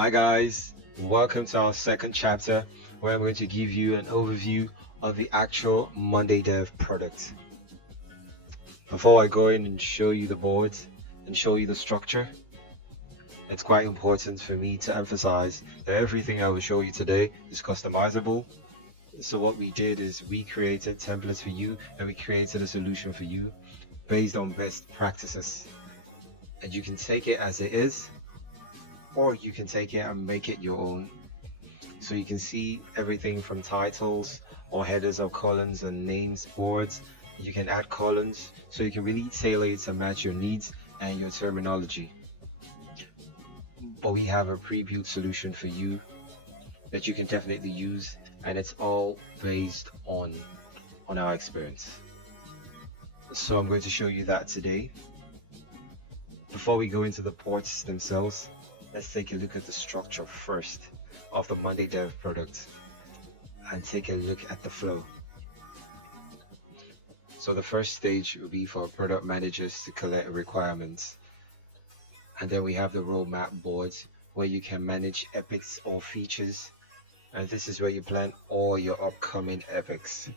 Hi guys, welcome to our second chapter where I'm going to give you an overview of the actual Monday Dev product. Before I go in and show you the board and show you the structure, it's quite important for me to emphasize that everything I will show you today is customizable. So what we did is we created templates for you and we created a solution for you based on best practices. And you can take it as it is, or you can take it and make it your own. So you can see everything from titles or headers of columns and names boards. You can add columns so you can really tailor it to match your needs and your terminology. But we have a pre-built solution for you that you can definitely use, and it's all based on our experience. So I'm going to show you that today. Before we go into the ports themselves, let's take a look at the structure first of the Monday Dev product and take a look at the flow. So the first stage will be for product managers to collect requirements, and then we have the roadmap boards where you can manage epics or features, and this is where you plan all your upcoming epics.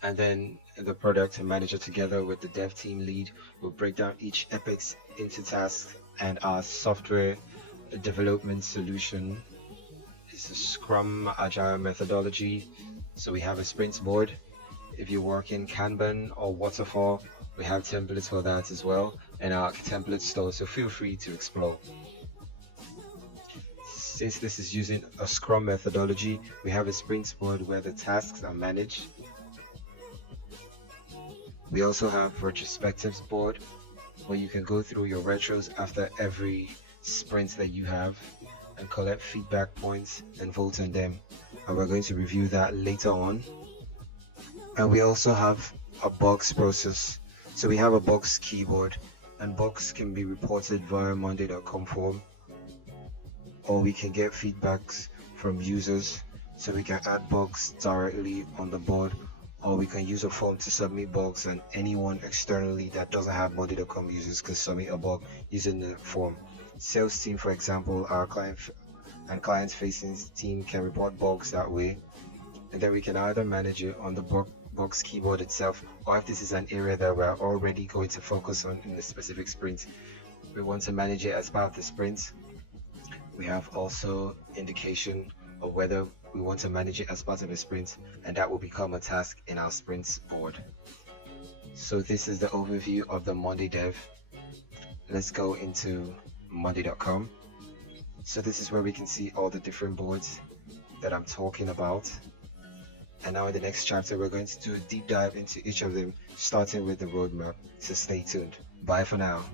And then the product manager together with the dev team lead will break down each epics into tasks, and our software development solution is a Scrum Agile methodology. So we have a sprint board. If you work in Kanban or Waterfall, we have templates for that as well, and our template store, so feel free to explore. Since this is using a Scrum methodology, we have a sprint board where the tasks are managed. We also have retrospectives board where you can go through your retros after every sprint that you have and collect feedback points and vote on them, and we're going to review that later on. And we also have a bugs process. So we have a bugs keyboard, and bugs can be reported via monday.com form, or we can get feedbacks from users, so we can add bugs directly on the board, or we can use a form to submit bugs, and anyone externally that doesn't have monday.com users can submit a bug using the form. Sales team, for example, our client facing team can report bugs that way, and then we can either manage it on the bugs keyboard itself, or if this is an area that we're already going to focus on in the specific sprint, we want to manage it as part of the sprint. We have also indication of whether we want to manage it as part of a sprint, and that will become a task in our sprints board. So this is the overview of the Monday Dev. Let's go into monday.com. So this is where we can see all the different boards that I'm talking about. And now in the next chapter, we're going to do a deep dive into each of them, starting with the roadmap. So stay tuned. Bye for now.